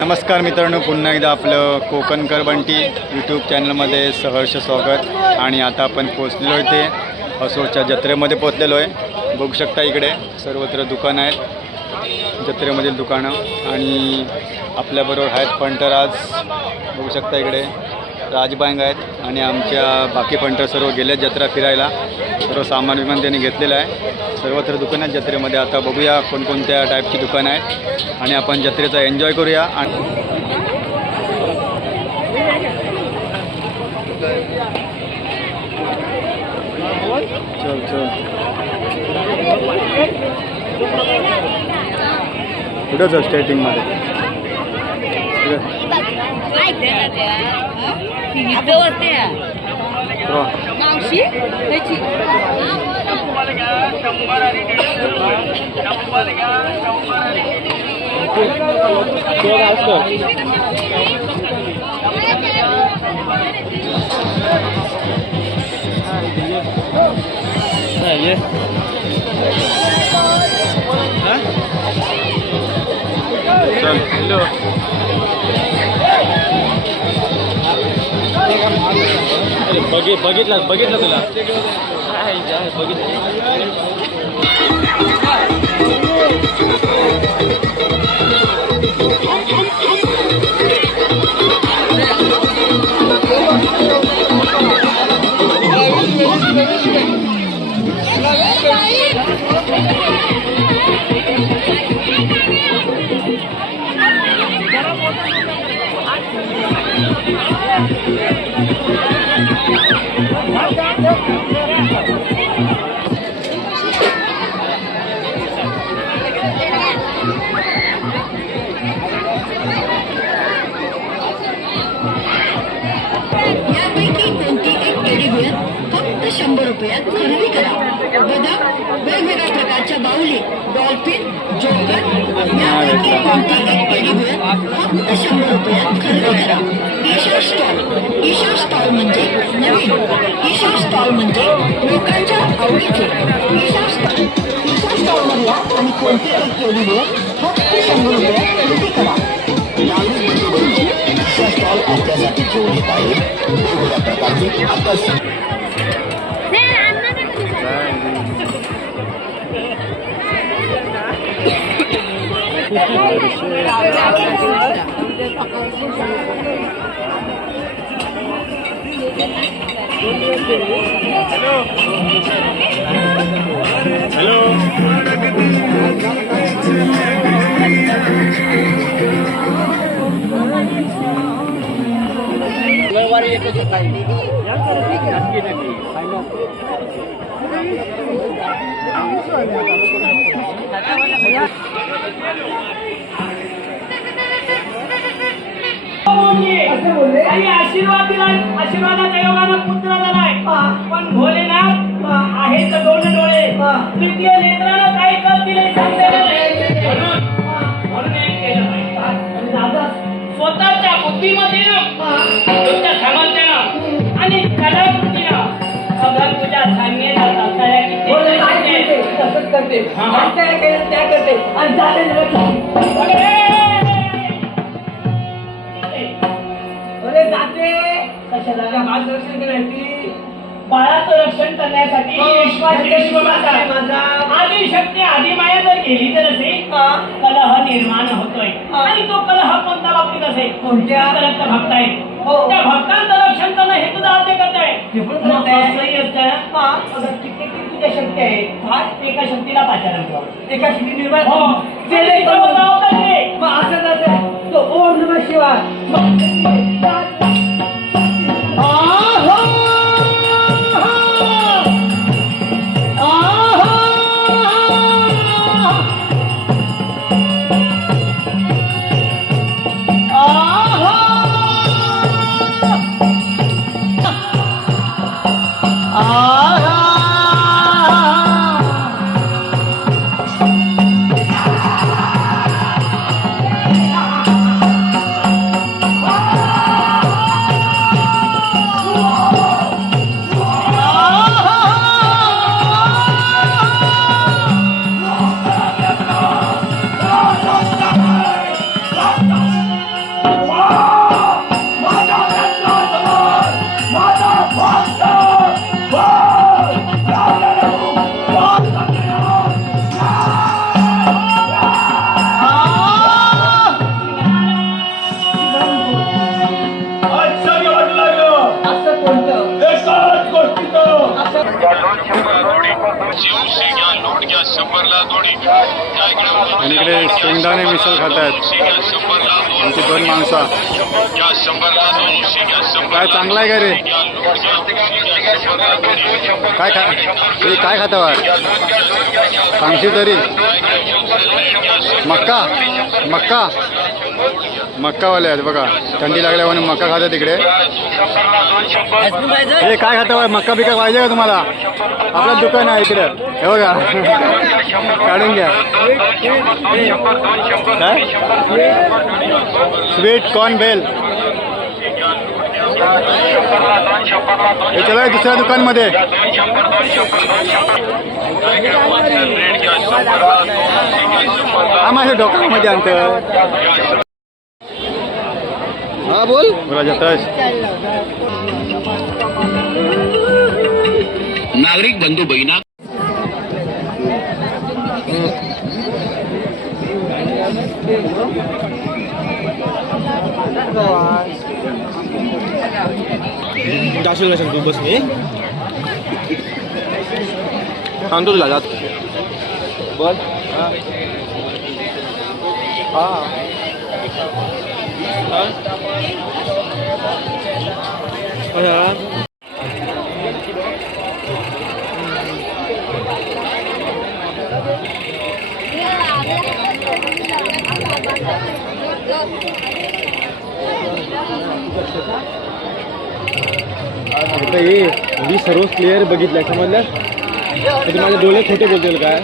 नमस्कार मित्रांनो, पुन्हा एकदा आपलं कोकणकर बंटी यूट्यूब चॅनलमध्ये सहर्ष स्वागत. आणि आता आपण पोचलेलो इथे असोच्या जत्रेमध्ये पोचलेलो आहे. बघू शकता इकडे सर्वत्र दुकानं आहेत, जत्रेमधील दुकानं. आणि आपल्याबरोबर आहेत पंटर. आज बघू शकता इकडे राजबांग आहेत आणि आमच्या बाकी पंटर सर्व गेले जत्रा फिरायला. सर्व सामान विमान त्यांनी घेतलेलं आहे. सर्वत्र दुकानं आहेत जत्रेमध्ये. आता बघूया कोणकोणत्या टाईपची दुकानं आहेत आणि आपण जत्रेचा एन्जॉय करूया. आणि चल चल कुठंच स्टेटिंगमध्ये बघितलं तुला फक्त 100 रुपयात खरेदी करा. बघा वेगवेगळ्या प्रकारच्या बाहुली, डॉल्फिन, जोकर यापैकी कोणती एक टेडीबियर फक्त 100 रुपयात खरेदी करा. ईशा स्टॉल म्हणजे नवीन. ईशा स्टॉल म्हणजे लोकांच्या आवडीचे. ईशा स्टॉलवर या आणि कोणती एक टेडीबियर फक्त 100 रुपयात खरेदी करा. ईशा स्टॉल आपल्यासाठी जोडीत आहे. वेगवेगळ्या प्रकारचे आकर्षक आशीर्वाद दिलाय. आशीर्वादाच्या योगानं पुत्र झालाय. पण भोलेनाथ आहे तर 2 डोळे, तृतीय नेत्रानं काय करतील म्हणून एक केलं पाहिजे. दादा स्वतःच्या बुद्धीमतीनं, तुमच्या सामर्थ्यानं आणि कलाकृतीनं सगळं तुझ्या सांगण्यात तसंच करते. त्या करते आणि जाते कशाला मार्गदर्शन करण्यासाठी, बाळाचं रक्षण करण्यासाठी. माझा आदिशक्ती आदिमाया जर गेली तर असेल कलह निर्माण होतोय. आणि तो कलह कोणत्या बाबतीत असेल? कोणत्या भक्त आहे त्या भक्तांचं रक्षण करणं हे तुझं आद्य करत आहे. तुझ्या शक्ती आहे. एका शक्तीला पाचारण ठेवा. एका शक्ती निर्माण असं जाते तो ओम नमः शिवाय. आणि इकडे शेंगदाणे मिसळ खात आहेत आमची 2 माणसं. काय चांगला आहे का रे? काय खाता वा सांगशील तरी? मक्कावाले आहेत बघा. थंडी लागल्या म्हणून मक्का खातात तिकडे. हे काय खाता वा? मक्का बिका पाहिजे का तुम्हाला? आपलं दुकान आहे इकडे, हे बघा. काढून घ्या. काय स्वीट कॉर्न बेल हे चला दुसऱ्या दुकानमध्ये. हा माझ्या डोक्यामध्ये आणतं. हा बोल बोला जताश. नागरिक बंधू भगिना जाशील का तू? बस मी सांगतो तुला जात बोल. आता हे मी सर्व क्लिअर बघितलं समजलं. माझे डोळे खोटे बोलतील काय?